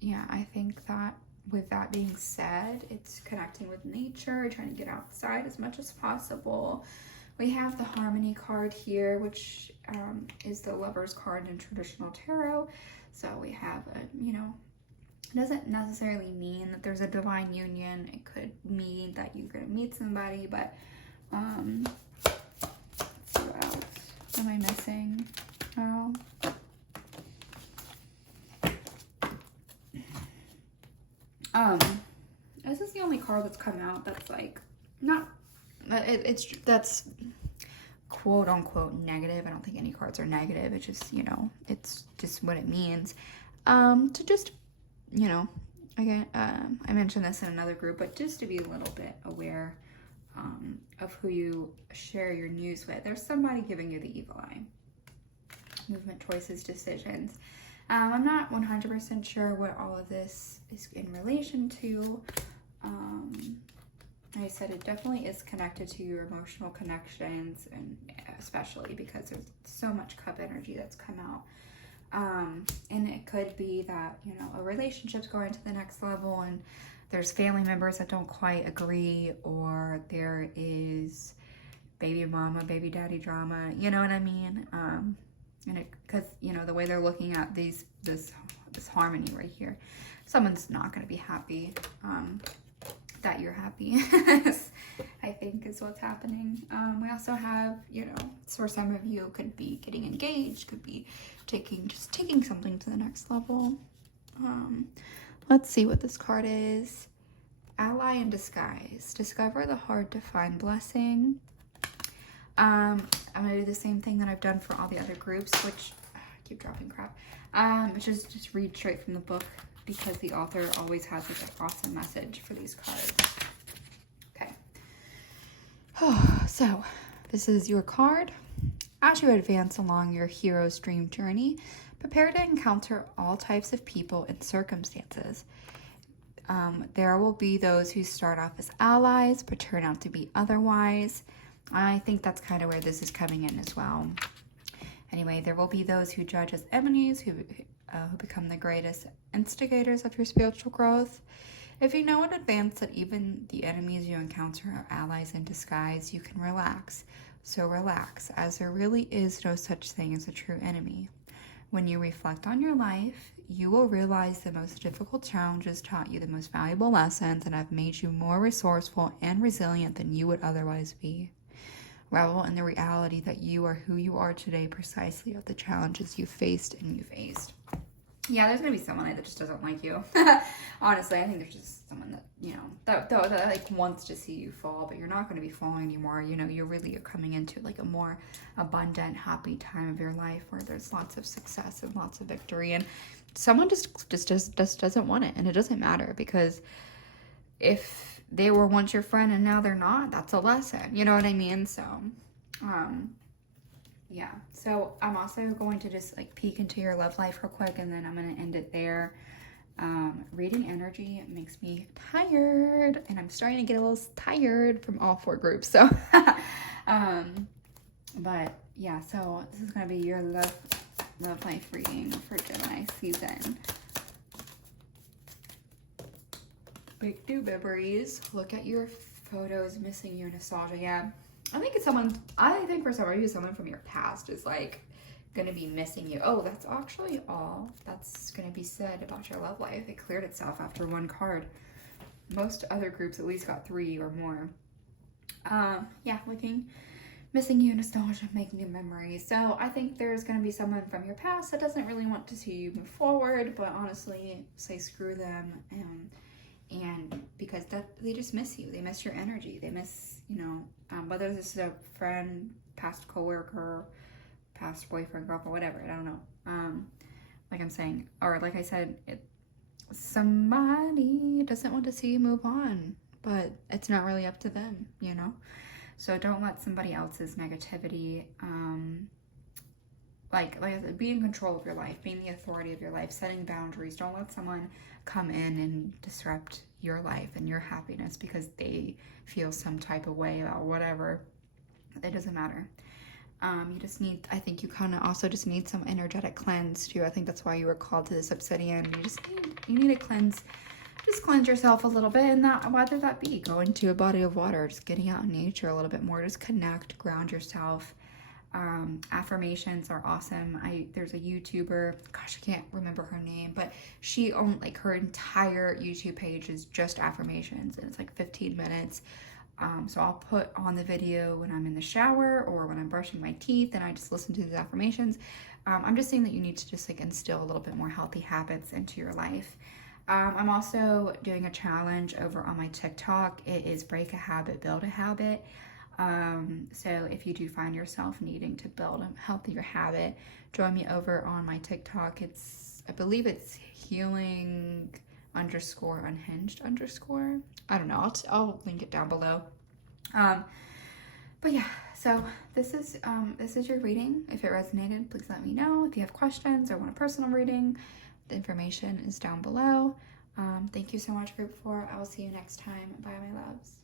Yeah, I think that with that being said, it's connecting with nature, trying to get outside as much as possible. We have the Harmony card here, which is the Lover's card in traditional tarot. So we have a, you know, it doesn't necessarily mean that there's a divine union. It could mean that you're going to meet somebody, but let's see what else am I missing? This is the only card that's come out that's like not that's quote unquote negative. I don't think any cards are negative. It's just, you know, it's just what it means. To just, you know, again, I mentioned this in another group, but just to be a little bit aware of who you share your news with. There's somebody giving you the evil eye. Movement, choices, decisions. I'm not 100% sure what all of this is in relation to. Like I said, it definitely is connected to your emotional connections, and especially because there's so much cup energy that's come out. And it could be that, you know, a relationship's going to the next level and there's family members that don't quite agree, or there is baby mama, baby daddy drama, you know what I mean? And it, because, you know, the way they're looking at this harmony right here, someone's not going to be happy that you're happy, I think is what's happening. We also have, you know, for some of you, could be getting engaged, could be taking something to the next level. Let's see what this card is. Ally in disguise. Discover the hard to find blessing. I'm going to do the same thing that I've done for all the other groups, which I keep dropping crap. Which is just read straight from the book, because the author always has like an awesome message for these cards. Okay. So this is your card. As you advance along your hero's dream journey, prepare to encounter all types of people and circumstances. There will be those who start off as allies, but turn out to be otherwise. I think that's kind of where this is coming in as well. Anyway, there will be those who judge as enemies, who become the greatest instigators of your spiritual growth. If you know in advance that even the enemies you encounter are allies in disguise, you can relax. So relax, as there really is no such thing as a true enemy. When you reflect on your life, you will realize the most difficult challenges taught you the most valuable lessons and have made you more resourceful and resilient than you would otherwise be. Revel in the reality that you are who you are today precisely of the challenges you faced and you faced. Yeah, there's gonna be someone that just doesn't like you. Honestly, I think there's just someone that, you know, that like wants to see you fall, but you're not gonna be falling anymore. You know, you're really coming into like a more abundant, happy time of your life where there's lots of success and lots of victory, and someone just doesn't want it, and it doesn't matter, because if they were once your friend and now they're not, that's a lesson. You know what I mean? So, yeah, so I'm also going to just like peek into your love life real quick, and then I'm going to end it there. Reading energy makes me tired, and I'm starting to get a little tired from all 4 groups. So, but yeah, so this is going to be your love life reading for Gemini season. Big new memories. Look at your photos, missing you, nostalgia. Yeah. I think for some reason, someone from your past is like gonna be missing you. Oh, that's actually all that's gonna be said about your love life. It cleared itself after 1 card. Most other groups at least got 3 or more. Yeah, missing you, nostalgia, making new memories. So I think there's gonna be someone from your past that doesn't really want to see you move forward, but honestly, say screw them, and because they just miss you. They miss your energy. They miss, you know, whether this is a friend, past coworker, past boyfriend, girlfriend, whatever. I don't know. Like I'm saying, or like I said, somebody doesn't want to see you move on, but it's not really up to them, you know? So don't let somebody else's negativity, like I said, be in control of your life, being the authority of your life, setting boundaries. Don't let someone come in and disrupt your life and your happiness because they feel some type of way about whatever. It doesn't matter. You just need, I think you kind of also just need some energetic cleanse too. I think that's why you were called to this obsidian. You need to cleanse, just cleanse yourself a little bit, and that, whether that be going to a body of water, just getting out in nature a little bit more, just connect, ground yourself. Affirmations are awesome. There's a YouTuber, gosh, I can't remember her name, but she owned like her entire YouTube page is just affirmations, and it's like 15 minutes. So I'll put on the video when I'm in the shower or when I'm brushing my teeth, and I just listen to these affirmations. I'm just saying that you need to just like instill a little bit more healthy habits into your life. I'm also doing a challenge over on my TikTok. It is break a habit, build a habit. So if you do find yourself needing to build a healthier habit, join me over on my TikTok. I believe it's healing _ unhinged _ I don't know. I'll link it down below. But yeah, so this is your reading. If it resonated, please let me know. If you have questions or want a personal reading, the information is down below. Thank you so much, Group 4. I will see you next time. Bye, my loves.